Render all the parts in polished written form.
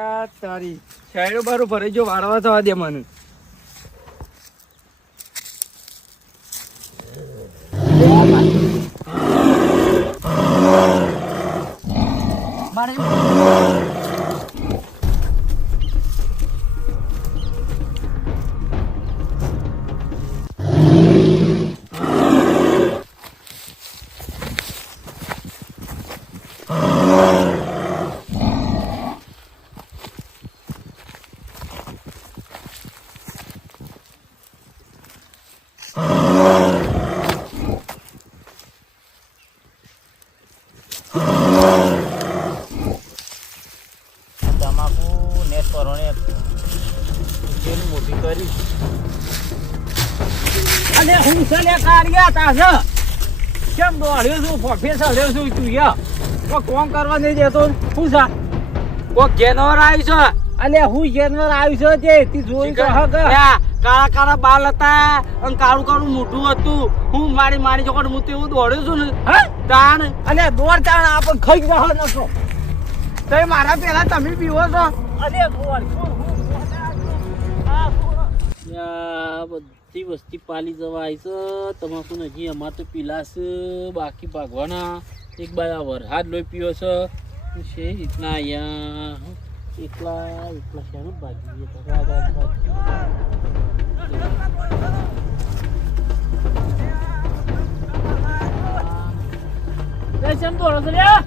અલ્યા તારી શાયરો બારો ભરાઈ જો વાળવા થવા દે મને. કોમ કરવા નહીં દેતો શું છે કોક જેનવર આવ્યું છે અલે હું જેનવર આવ્યું છે તે જોઈ કાળા કાળા બાલ હતા અને કાળું કાળું મોઢું હતું હું મારી ચોકડ હું તો એવું દોડ્યો છું ને હા તાણ અલે દોડ તાણ આપણ ખાઈ રહ્યો નતો તો મારા પેલા તમે પીવો છો અલે દોડ બધી વસ્તી પાલી જવા આવી છે તમાકુ નજી અમાર તો પીલાસ બાકી ભાગવાના એક બાર વરસાદ લોહી પીવો છે રીતના અહીંયા એકલા શાનું ભાગી કેમ દોડો છો લ્યા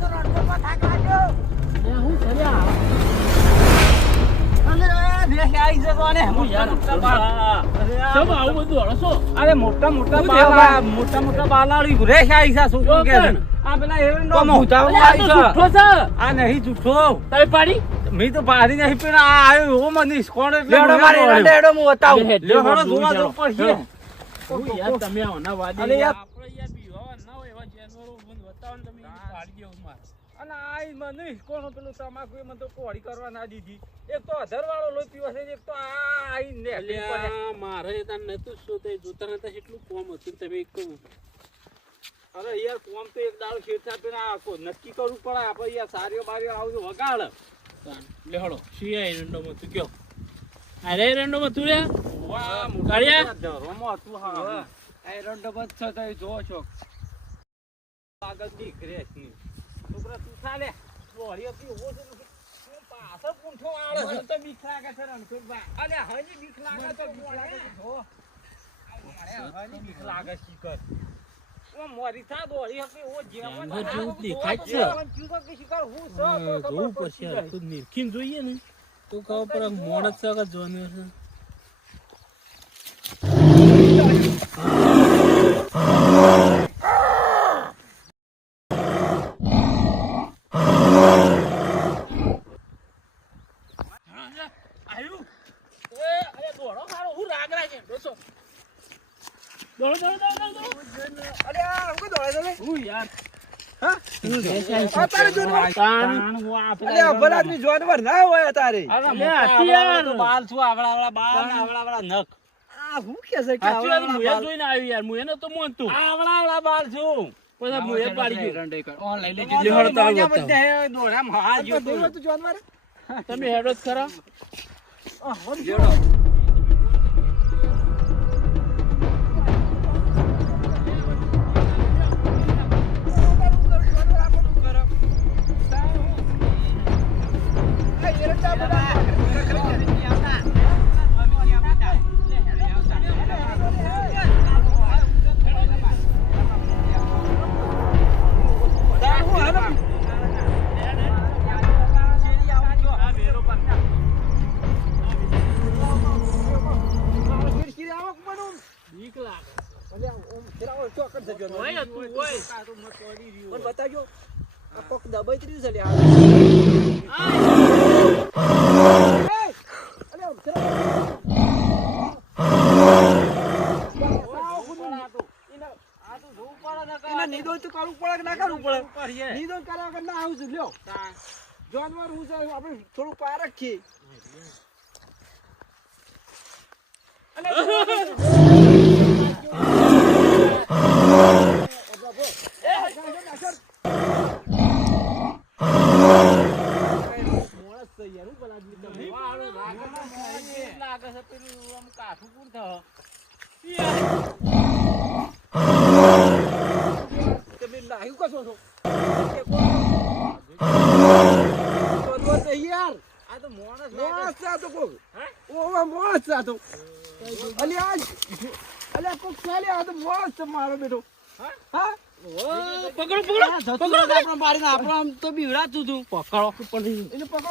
હું ચલ્યા મોટા બાલાડી રેશ આવી છે શું કે આ પેલા એરંડો આ નહીં જૂઠો તઈ પાડી મી તો પાડી નહીં પણ આ આવ્યો એવો મનીષ કોણ એટલે લેડો મારી એરંડો હું બતાવું લેડો જોવા જો પડશે યાર તમે આના વાદી આપણે યાર બીવા ના હોય એવા જાનવરો મને બતાવો ને તમે પાડી દેવું માર અને આ મનીષ કોણ પેલું તમાકુ એ મને તો કોડી કરવા ના દીધી એક તો અધર વાળો લોહી પીવા છે એક તો આ ને મારે તને નતું શું તે જોતા નતા કેટલું કોમ હતું તમે એક અરે યાર કોમ તો એક દાડો શેરછા પે નક્કી કરવું પડે આપણે યાર સારીઓ બારીઓ આવજો વગાડ લે હળો શિયા એરંડો માં તું કયો અરે એરંડો માં તું રે વાહ મુકાળિયા ધરોમો હતું હા એરંડો બસ છો તો જો છો આગળ દીકરે છે છોકરા તું ચાલે લોહી હતી હો છે પાછો પૂંઠો આળો તો બીક લાગે છે રણછોડબા અલે હજી બીક લાગે તો બીક લાગે જો અરે હજી બીક લાગે શીકર ઓ મોરી થા દોડી હતી ઓ જેવન દેખાય છે કે શીકર હું છો તો જોવું પડશે તો નિરખીન જોઈએ ને તો કહો પર મોણસ છે કે જોને છે જાનવર ના હોય તારે બાલ છું આવડા બાલ આવડા નખ આ હું કે છે કે આવડા જોઈને આવ્યું યાર હું એને તો મોનતું આવડા બાલ છું પછી હું એ પાડી ગયો રંડે કર ઓન લઈ લેજો લેહળ તો આવતા દોરામ હા જો તો જાનવર તમે હેડો જ ખરા લેડો બતાજો આ પગ દબાઈ ત્રીસ છે નીદો તો કરવું પડે કે ના કરવું પડે નીદો કરવા વગર ના આવું છું લ્યો જાનવર હું છે આપણે થોડું પાર રાખીએ મોણસ છે યાર હું છે મારો બેટો. હા પકડો પકડો પકડો આપણે મારીને આપણે આમ તો બીવડાતું તું. પકડો પણ એને પકડો.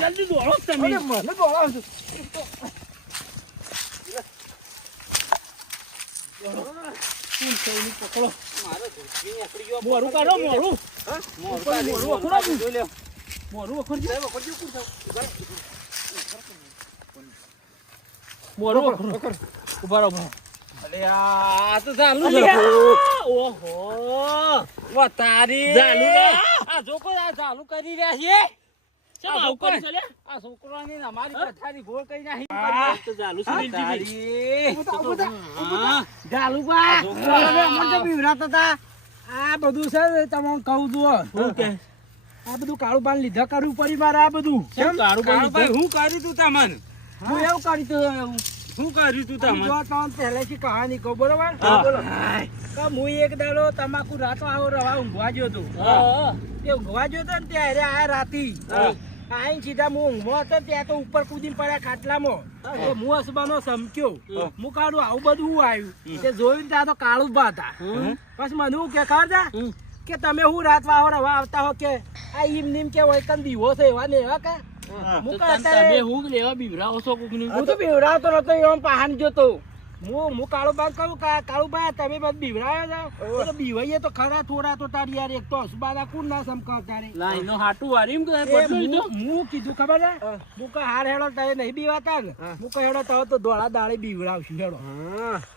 જલ્દી દોડો તમે. મોરું કાઢો મોરું. મોરું ઉભા રહો. અરે આ તો ચાલુ છે. ઓહો વતારી આ જોકો આ ચાલુ કરી રહ્યા છે. ચમ આવું કરી છે લે. આ છોકરાની અમારી પથારી ગોળ કરી નાખી. તો ચાલુ છે ગાલુબા અમને તો બીવડાતા હતા. આ બધું છે ને તમને કહું છું. આ બધું કાળું પાન લીધા કરવું પડી મારે. આ બધું કાળુભાઈ હું કર્યું તું તમને? હું એવું કરી તું એવું. શું કર્યું તું તમે? જો તમને પહેલેથી કહાની કહું બરોબર. તો હું એક દાડો તમાકુ રાતો આવો રવા ઊંઘવા ગયો હતો. તે ઊંઘવા ગયો હતો ને ત્યારે આ રાતી આઈને સીધા હું ઊંઘવા હતો ત્યાં તો ઉપર કૂદીને પડ્યા ખાટલામાં. તો હું હસબાનો સમક્યો. હું કાઢું આવું બધું હું આવ્યું તે જોયું ત્યાં તો કાળું બા હતા. પછી મને હું કે ખબર છે કે તમે હું રાત વાહો રવા આવતા હો કે આ ઈમ નીમ કે હોય કન દીવો છે એવા ને એવા કે હું તો બીવડાવતો નતો એમ પહાણ જોતો. હું કાળુબા કહું કાળુબા તમે બધું બીવડાવ્યા છો તો બીવાઈએ તો ખરા થોડા તો તારી યાર. એક તો હસબાના કોણ ના સમકાવતા રે. હું કીધું ખબર છે હું કહે હાર હેડો તમે નહીં બીવાતા ને. હું કહે હેડો તમે તો ધોળા દાડે બીવડાવશું હેડો.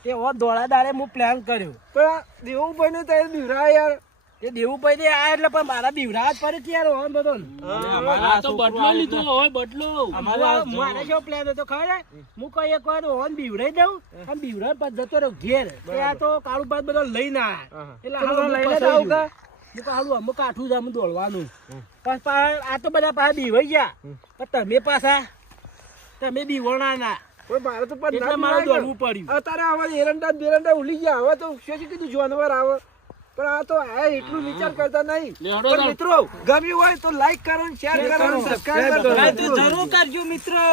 તે ધોળા દાડે હું પ્લાન કર્યો પણ દેવુભાઈ ને તમે બીવડાવે યાર. એ દેવુભાઈ ને આ એટલે પણ મારા બીવડાવ જ પડે યાર. હોન બધો મારે શું પ્લાન હતો ખબર હું કઈ એક વાર હોન બીવડાઈ દઉં અને બીવડાવ પછી જતો રહ્યો ઘેર. આ તો કાળુભાઈ બધો લઈને આવ્યા એટલે અમુક કાઠું જ આમ દોડવાનું. પછી આ તો બધા પાછા બીવાઈ ગયા પણ તમે પાછા તમે બીવણા ના. મારે તો મારે દોડવું પડ્યું. અત્યારે આવા એરંડા બેરંડા ઉલી ગયા. હવે તો શું કીધું જાનવર આવે પણ આ તો આ એટલું વિચાર કરતા નહીં. પણ મિત્રો ગમ્યું હોય તો લાઈક કરો, શેર કરો, સબસ્ક્રાઇબ કરો. જરૂર કરજો મિત્રો.